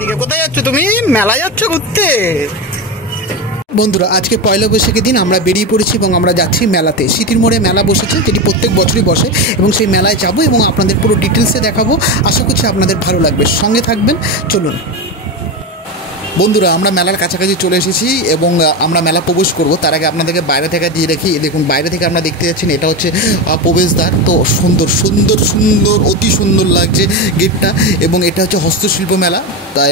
এইদিকে কোথায় যাচ্ছ তুমি? মেলা যাচ্ছ ঘুরতে? বন্ধুরা আজকে পয়লা বৈশাখের দিন আমরা বেরিয়ে পড়েছি এবং আমরা যাচ্ছি মেলাতে। স্মৃতির মোড়ে মেলা বসেছে, যেটি প্রত্যেক বছরই বসে এবং সেই মেলায় যাব এবং আপনাদের পুরো ডিটেলসে দেখাবো। আশা করছি আপনাদের ভালো লাগবে, সঙ্গে থাকবেন। চলুন বন্ধুরা, আমরা মেলার কাছাকাছি চলে এসেছি এবং আমরা মেলা প্রবেশ করব। তার আগে আপনাদেরকে বাইরে থেকে দিয়ে রাখি। দেখুন বাইরে থেকে আমরা দেখতে যাচ্ছেন, এটা হচ্ছে প্রবেশদ্বার। তো সুন্দর সুন্দর সুন্দর অতি সুন্দর লাগছে গেটটা। এবং এটা হচ্ছে হস্তশিল্প মেলা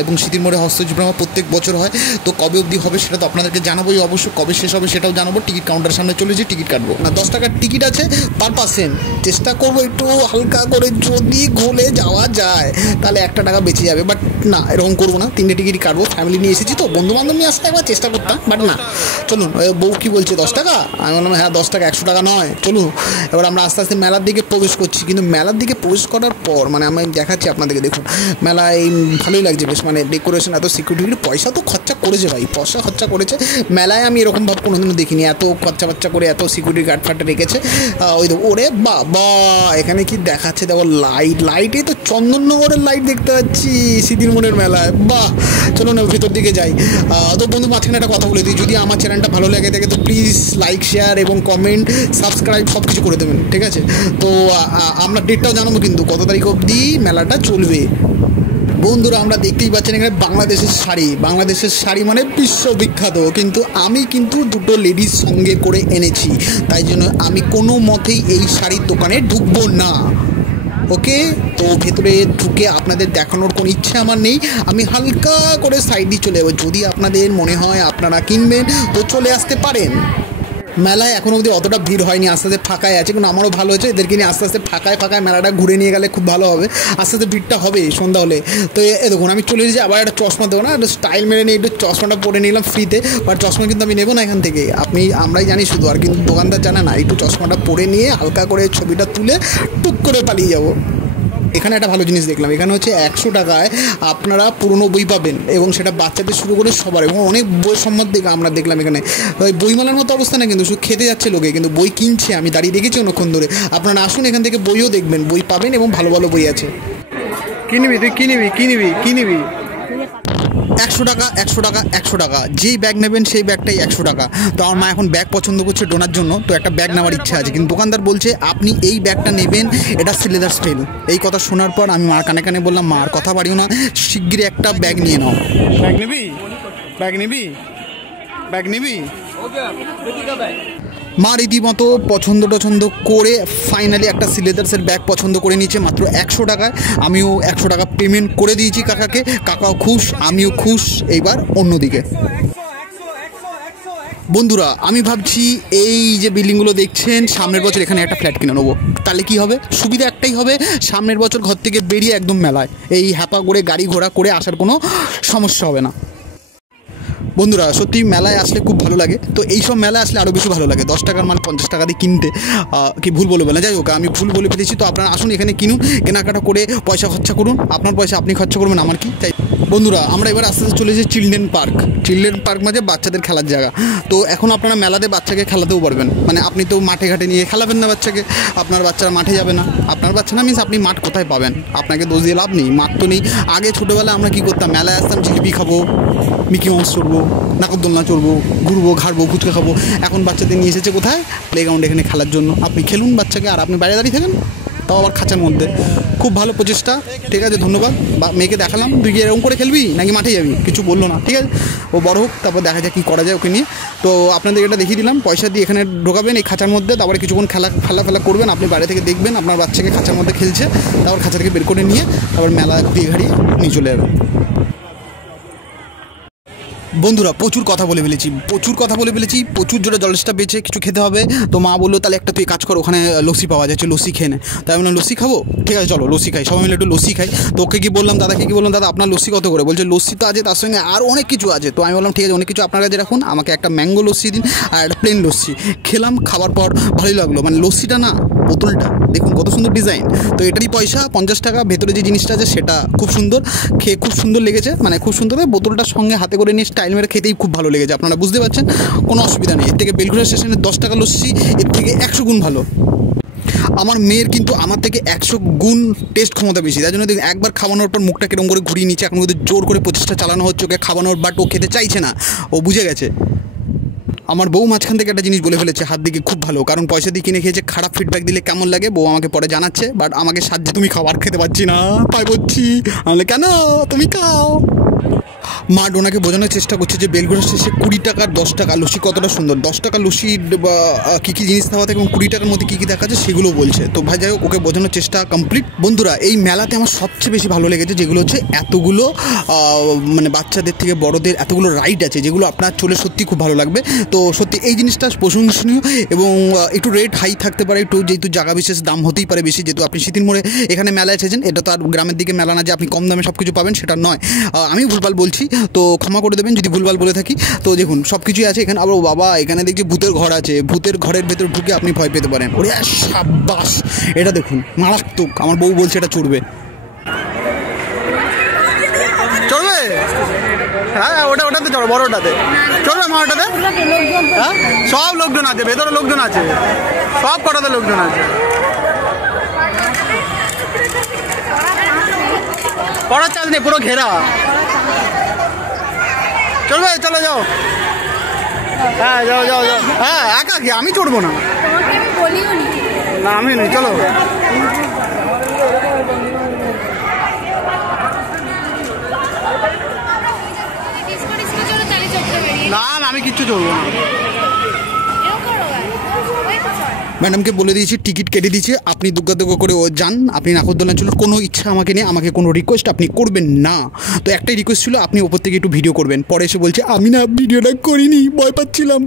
এবং স্মৃতির মোড়ে হস্তশিল্প মেলা প্রত্যেক বছর হয়। তো কবে অবধি হবে সেটা তো আপনাদেরকে জানাবোই, অবশ্য কবে শেষ হবে সেটাও জানাবো। টিকিট কাউন্টারের সামনে চলেছি, টিকিট কাটবো না। 10 টাকার টিকিট আছে পার পার্সেন্ট। চেষ্টা করবো একটু হালকা করে, যদি ঘুরে যাওয়া যায় তাহলে 1 টাকা বেঁচে যাবে, বাট না, এরকম করবো না। 3টে টিকিট কাটবো। ফ্যামিলি নিয়ে এসেছি তো, বন্ধু বান্ধব নিয়ে আসতে একবার চেষ্টা করতাম, বাট না। চলুন, বউ কি বলছে 10 টাকা? আমি বললাম হ্যাঁ 10 টাকা, 100 টাকা নয়। চলুন এবার আমরা আস্তে আস্তে মেলার দিকে প্রবেশ করছি। কিন্তু মেলার দিকে প্রবেশ করার পর মানে আমি দেখাচ্ছি আপনাদেরকে। দেখুন মেলায় ভালোই লাগছে বেশ, মানে ডেকোরেশন, এত সিকিউরিটি, পয়সা তো খরচা করেছে ভাই, পয়সা খরচা করেছে মেলায়। আমি এরকম ভাব কোনোদিনও দেখিনি, এত খরচা করে এত সিকিউরিটি গার্ড ফার্ড রেখেছে। ওই তো ওরে বাবা, এখানে কি দেখাচ্ছে দেখো, লাইটে তো চন্দননগরের লাইট দেখতে পাচ্ছি স্মৃতির মোড়ের মেলায়। বাহ, চলো না ভেতর দিকে যাই। তো বন্ধু মাঝখানে একটা কথা বলে দিই, যদি আমার চ্যানেলটা ভালো লেগে থাকে তো প্লিজ লাইক, শেয়ার এবং কমেন্ট, সাবস্ক্রাইব সব কিছু করে দেবেন, ঠিক আছে? তো আমরা ডেটটাও জানাবো কিন্তু কত তারিখ অবধি মেলাটা চলবে। বন্ধুরা আমরা দেখতেই পাচ্ছেন এখানে বাংলাদেশের শাড়ি মানে বিশ্ববিখ্যাত। কিন্তু আমি কিন্তু দুটো লেডিস সঙ্গে করে এনেছি, তাই জন্য আমি কোনো মতেই এই শাড়ির দোকানে ঢুকবো না। ওকে, তো ভেতরে ঢুকে আপনাদের দেখানোর কোনো ইচ্ছা আমার নেই। আমি হালকা করে সাইড দিয়ে চলে যাবো। যদি আপনাদের মনে হয় আপনারা কিনবেন তো চলে আসতে পারেন। মেলায় এখনও অবধি অতটা ভিড় হয়নি, আস্তে আস্তে ফাঁকায় আছে, কিন্তু আমারও ভালো হয়েছে। এদেরকে নিয়ে আস্তে আস্তে ফাঁকায় মেলাটা ঘুরে নিয়ে গেলে খুব ভালো হবে। আস্তে আস্তে ভিড়টা হবে সন্ধ্যা হলে। তো দেখুন আমি চলে এসেছি। আবার একটা চশমা দেবো না, একটা স্টাইল মেরে নিয়ে একটু চশমাটা পরে নিলাম ফ্রিতে। বাট চশমা কিন্তু আমি নেবো না এখান থেকে, আমরাই জানি শুধু, আর কিন্তু দোকানদার জানে না। একটু চশমাটা পরে নিয়ে হালকা করে ছবিটা তুলে টুক করে পালিয়ে যাবো। এখানে একটা ভালো জিনিস দেখলাম, এখানে হচ্ছে 100 টাকায় আপনারা পুরনো বই পাবেন এবং সেটা বাচ্চাদের শুরু করে সবার, এবং অনেক বই সম্বন্ধে আমরা দেখলাম এখানে। বইমেলার মতো অবস্থা না কিন্তু, শুধু খেতে যাচ্ছে লোকে, কিন্তু বই কিনছে। আমি দাঁড়িয়ে দেখেছি অনেকক্ষণ ধরে। আপনারা আসুন, এখান থেকে বইও দেখবেন, বই পাবেন এবং ভালো ভালো বই আছে। কিনবি তুই? কি নিবি? 100 টাকা 100 টাকা 100 টাকা। যেই ব্যাগ নেবেন সেই ব্যাগটাই 100 টাকা। তো আমার মা এখন ব্যাগ পছন্দ করছে ডোনার জন্য, তো একটা ব্যাগ নেওয়ার ইচ্ছা আছে। কিন্তু দোকানদার বলছে আপনি এই ব্যাগটা নেবেন, এটা লেদার স্টাইল। এই কথা শোনার পর আমি মার কানে বললাম, মা আর কথা বাড়িও না, শিগগিরই একটা ব্যাগ নিয়ে নাও। ব্যাগ নিবি? মা রীতিমতো পছন্দ করে ফাইনালি একটা সিলেদার্সের ব্যাগ পছন্দ করে নিয়েছে মাত্র 100 টাকায়। আমিও 100 টাকা পেমেন্ট করে দিয়েছি কাকাকে, কাকাও খুশ, আমিও খুশ। এইবার অন্যদিকে বন্ধুরা আমি ভাবছি এই যে বিল্ডিংগুলো দেখছেন, সামনের বছর এখানে একটা ফ্ল্যাট কিনে নেবো। তাহলে কি হবে? সুবিধা একটাই হবে, সামনের বছর ঘর থেকে বেরিয়ে একদম মেলায় এই হ্যাপা করে গাড়ি ঘোড়া করে আসার কোনো সমস্যা হবে না। বন্ধুরা সত্যি মেলায় আসলে খুব ভালো লাগে। তো এইসব মেলায় আসলে আরও বেশি ভালো লাগে। 10 টাকার মাল 50 টাকা দিয়ে কিনতে কি ভুল বলে যাই হোক, আমি ভুল বলে ফেলেছি। তো আপনারা আসুন, এখানে কিনুন, কেনাকাটা করে পয়সা খরচা করুন। আপনার পয়সা আপনি খরচা করবেন, আমার কি তাই। বন্ধুরা আমরা এবার আস্তে আস্তে চলে এসেছি চিলড্রেন পার্ক মানে বাচ্চাদের খেলার জায়গা। তো এখন আপনারা মেলাতে বাচ্চাকে খেলাতেও পারবেন, মানে আপনি তো মাঠে ঘাটে নিয়ে খেলাবেন না বাচ্চাকে, আপনার বাচ্চারা মাঠে যাবে না। আপনার বাচ্চা না মিনস আপনি মাঠ কোথায় পাবেন? আপনাকে দোষ দিয়ে লাভ নেই, মাঠ তো নেই। আগে ছোটোবেলায় আমরা কী করতাম, মেলায় আসতাম, জিলিপি খাবো, মিকি মাউস চড়বো, নাগরদোলনা চড়বো, ঘুরবো, ঘাড়বো, ফুচকা খাবো। এখন বাচ্চাদের নিয়ে এসেছে কোথায়? প্লেগ্রাউন্ড, এখানে খেলার জন্য। আপনি খেলুন বাচ্চাকে, আর আপনি বাইরে দাঁড়িয়ে থাকেন, তাও আবার খাঁচার মধ্যে। খুব ভালো প্রচেষ্টা, ঠিক আছে, ধন্যবাদ। বা মেয়েকে দেখালাম, তুই কি এরকম করে খেলবি নাকি মাঠে যাবি? কিছু বললো না, ঠিক আছে, ও বড় হোক, তারপর দেখা যায় কী করা যায় ওকে নিয়ে। তো আপনাদের এটা দেখিয়ে দিলাম, পয়সা দিয়ে এখানে ঢোকাবেন এই খাঁচার মধ্যে, তারপরে কিছুক্ষণ ফেলা করবেন। আপনি বাইরে থেকে দেখবেন আপনার বাচ্চাকে খাঁচার মধ্যে খেলছে, তারপর খাঁচা থেকে বের করে নিয়ে তারপর মেলা দিয়ে ঘাড়িয়ে নিয়ে চলে যাবেন। বন্ধুরা প্রচুর কথা বলে ফেলেছি, প্রচুর জোরে জলসটা বেঁচে কিছু খেতে হবে। তো মা বললো তাহলে একটা তুই কাজ কর, ওখানে লস্যি পাওয়া যাচ্ছে, লস্যি খেয়ে নে। তাই আমি বললাম লস্যি খাবো, ঠিক আছে চলো লস্যি খাই, সবাই মিলে একটু লস্যি খাই। তো ওকে কি বললাম, দাদাকে কি বললাম, দাদা আপনার লস্যি কত করে? বলছে লস্যি তো আছে, তার সঙ্গে আরও অনেক কিছু আছে। তো আমি বললাম ঠিক আছে, অনেক কিছু আপনার কাছে রাখুন, আমাকে একটা ম্যাঙ্গো লস্যি দিন আর একটা প্লেন লস্যি। খেলাম, খাবার পর ভালোই লাগলো। মানে লস্যিটা না, বোতলটা দেখুন কত সুন্দর ডিজাইন। তো এটারই পয়সা 50 টাকা। ভেতরে যে জিনিসটা আছে সেটা খুব সুন্দর, খেয়ে খুব সুন্দর লেগেছে, মানে খুব সুন্দর। বোতলটার সঙ্গে হাতে করে নিয়ে স্টাইল মেরে খেতেই খুব ভালো লেগেছে। আপনারা বুঝতে পারছেন, কোনো অসুবিধা নেই। এর থেকে বেলঘড়িয়া স্টেশনের 10 টাকা লস্যি এর থেকে 100 গুণ ভালো। আমার মেয়ের কিন্তু আমার থেকে 100 গুণ টেস্ট ক্ষমতা বেশি, তাই জন্য একবার খাওয়ানোর পর মুখটা কিরম করে ঘুরিয়ে নিচ্ছে। এখন কিন্তু জোর করে প্রচেষ্টা চালানো হচ্ছে ওকে খাওয়ানোর, বাট ও খেতে চাইছে না, ও বুঝে গেছে। আমার বউ মাঝখান থেকে একটা জিনিস বলে ফেলেছে, হাত দিকে খুব ভালো, কারণ পয়সা দিয়ে কিনে খেয়েছে। খারাপ ফিডব্যাক দিলে কেমন লাগে বউ আমাকে পরে জানাচ্ছে, বাট আমাকে সাহায্যে তুমি খাবার খেতে পারছি না, পাই বলছি। আমি কেন, তুমি খাও। মা ডোনাকে বোঝানোর চেষ্টা করছে যে বেলঘড়া শেষে 20 টাকার 10 টাকা লস্যি কতটা সুন্দর, 10 টাকা লস্যির কী কী জিনিস দেওয়া থাকে এবং 20 টাকার মধ্যে কী কী দেখা যায় সেগুলো বলছে। তো ভাই যাই হোক, ওকে বোঝানোর চেষ্টা কমপ্লিট। বন্ধুরা, এই মেলাতে আমার সবচেয়ে বেশি ভালো লেগেছে যেগুলো হচ্ছে এতগুলো মানে বাচ্চাদের থেকে বড়দের এতগুলো রাইড আছে, যেগুলো আপনার চলে সত্যি খুব ভালো লাগবে। তো সত্যি এই জিনিসটা প্রশংসনীয়, এবং একটু রেট হাই থাকতে পারে একটু, যেহেতু জায়গা বিশেষ দাম হতেই পারে বেশি। যেহেতু আপনি শীতির মোড়ে এখানে মেলা এসেছেন, এটা তো আর গ্রামের দিকে মেলা না যে আপনি কম দামে সব কিছু পাবেন, সেটা নয়। আমি ভুলভাল বলছি তো ক্ষমা করে দেবেন যদি ভুলভাল বলে থাকি। তো দেখুন সব কিছুই আছে এখানে। আবার বাবা, এখানে দেখছি ভূতের ঘর আছে, ভূতের ঘরের ভেতর ঢুকে আপনি ভয় পেতে পারেন। ওরে সাব্বাস, এটা দেখুন মারাত্মক। আমার বউ বলছে এটা চড়বে, চলবে? হ্যাঁ, ওটাতে চড়ো, বড়টাতে চলবে। মা ওটাতে হ্যাঁ, সব লোকজন আছে, ভেতরে লোকজন আছে, সব কটাতে লোকজন আছে। পড়ার চাল নেই, পুরো ঘেরা। চলবে, চলো যাও। হ্যাঁ যাও যাও যাও। হ্যাঁ, একা কি, আমি চড়বো না, না আমি নেই, চলো। না না, আমি কিচ্ছু চলবো না। ম্যাডামকে বলে দিয়েছি, টিকিট কেটে দিয়েছে, আপনি দুগ্গা করে ও যান, আপনি নাগরদোলনা চলুন। কোনো ইচ্ছা আমাকে নেই, আমাকে কোনো রিকোয়েস্ট আপনি করবেন না। তো একটাই রিকোয়েস্ট ছিল, আপনি ওপর থেকে একটু ভিডিও করবেন। পরে এসে বলছে আমি না ভিডিওটা করিনি, ভয় পাচ্ছিলাম।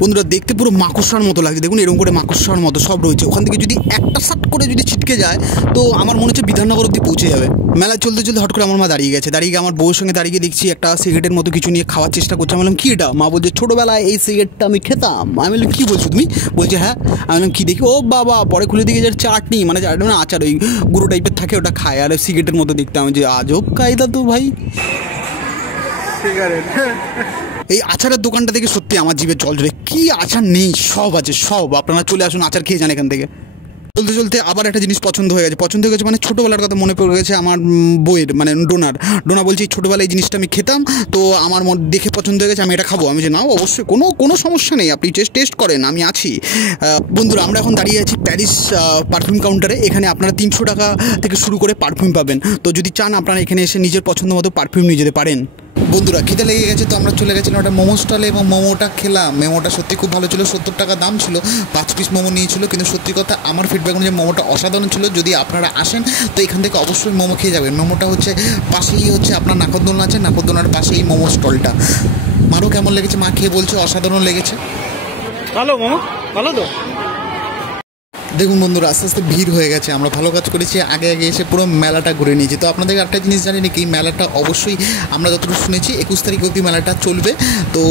বন্ধুরা, দেখতে পুরো মাকড়সার মতো লাগছে, দেখুন এরকম করে মাকড়সার মতো সব রয়েছে। ওখান থেকে যদি একটা সাট করে যদি ছিটকে যায় তো আমার মনে হচ্ছে বিধাননগর অব্দি পৌঁছে যাবে। মেলা চলতে চলতে হট করে আমার মা দাঁড়িয়ে গেছে, দাঁড়িয়ে গিয়ে আমার বউয়ের সঙ্গে দাঁড়িয়ে দেখছি একটা সিগারেটের মতো কিছু নিয়ে খাওয়ার চেষ্টা করছে। আমি বললাম কী এটা? মা বলছে ছোটোবেলায় এই সিগারেটটা আমি খেতাম। আমি বললাম কী বলছো তুমি? বলছে হ্যাঁ। আমি বললাম কী দেখি? ও বাবা, পরে খুলে দিকে যার চাটনি, মানে চাটনি না আচার, ওই গুঁড়ো টাইপের থাকে, ওটা খায়, আর সিগারেটের মতো দেখতে। আমি যে আজব কায়দা তো ভাই। সিগারেট এই আচারের দোকানটা থেকে সত্যি আমার জিভে জল ঝরে। কী আচার নেই, সব আছে সব। আপনারা চলে আসুন, আচার খেয়ে যান এখান থেকে। চলতে চলতে আবার একটা জিনিস পছন্দ হয়ে গেছে, মানে ছোটোবেলার কথা মনে পড়ে গেছে আমার বইয়ের, মানে ডোনা বলছি ছোটোবেলায় এই জিনিসটা আমি খেতাম, তো আমার দেখে পছন্দ হয়ে গেছে, আমি এটা খাবো। আমি যে না, অবশ্যই কোনো সমস্যা নেই, আপনি টেস্ট করেন, আমি আছি। বন্ধুরা, আমরা এখন দাঁড়িয়ে আছি প্যারিস পারফিউম কাউন্টারে। এখানে আপনারা 300 টাকা থেকে শুরু করে পারফিউম পাবেন। তো যদি চান আপনারা এখানে এসে নিজের পছন্দ মতো পারফিউম নিয়ে যেতে পারেন। বন্ধুরা, খিদে লেগে গেছে, তো আমরা চলে গেছিলাম একটা মোমো স্টলে এবং মোমোটা খেলাম। মোমোটা সত্যি খুব ভালো ছিল, 70 টাকা দাম ছিল, 5 পিস মোমো নিয়েছিল। কিন্তু সত্যি কথা, আমার ফিডব্যাক অনুযায়ী মোমোটা অসাধারণ ছিল। যদি আপনারা আসেন তো এখান থেকে অবশ্যই মোমো খেয়ে যাবেন। মোমোটা হচ্ছে পাশেই হচ্ছে আপনার নাগরদোলনা আছে, নাগরদোলনার পাশেই মোমো স্টলটা। মারও কেমন লেগেছে? মা খেয়ে বলছে অসাধারণ লেগেছে। ভালো মোমো, ভালো তো। দেখুন বন্ধুরা, আস্তে আস্তে ভিড় হয়ে গেছে, আমরা ভালো কাজ করেছি, আগে এসে পুরো মেলাটা ঘুরে নিয়েছি। তো আপনাদের একটা জিনিস জানি নাকি, এই মেলাটা অবশ্যই আমরা যতটুকু শুনেছি 21 তারিখ অবধি মেলাটা চলবে। তো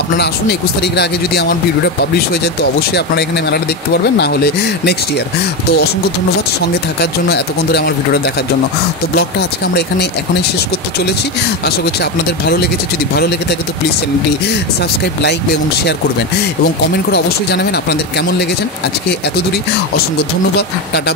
আপনারা আসুন, 21 তারিখের আগে যদি আমার ভিডিওটা পাবলিশ হয়ে যায় তো অবশ্যই আপনারা এখানে মেলাটা দেখতে পারবেন, না হলে নেক্সট ইয়ার। তো অসংখ্য ধন্যবাদ সঙ্গে থাকার জন্য, এতক্ষণ ধরে আমার ভিডিওটা দেখার জন্য। তো ব্লগটা আজকে আমরা এখনই শেষ করতে চলেছি। আশা করছি আপনাদের ভালো লেগেছে। যদি ভালো লেগে থাকে তো প্লিজ চ্যানেলটি সাবস্ক্রাইব, লাইক এবং শেয়ার করবেন, এবং কমেন্ট করে অবশ্যই জানাবেন আপনাদের কেমন লেগেছেন। আজকে এত দূরই, অসংখ্য ধন্যবাদ, টাটা।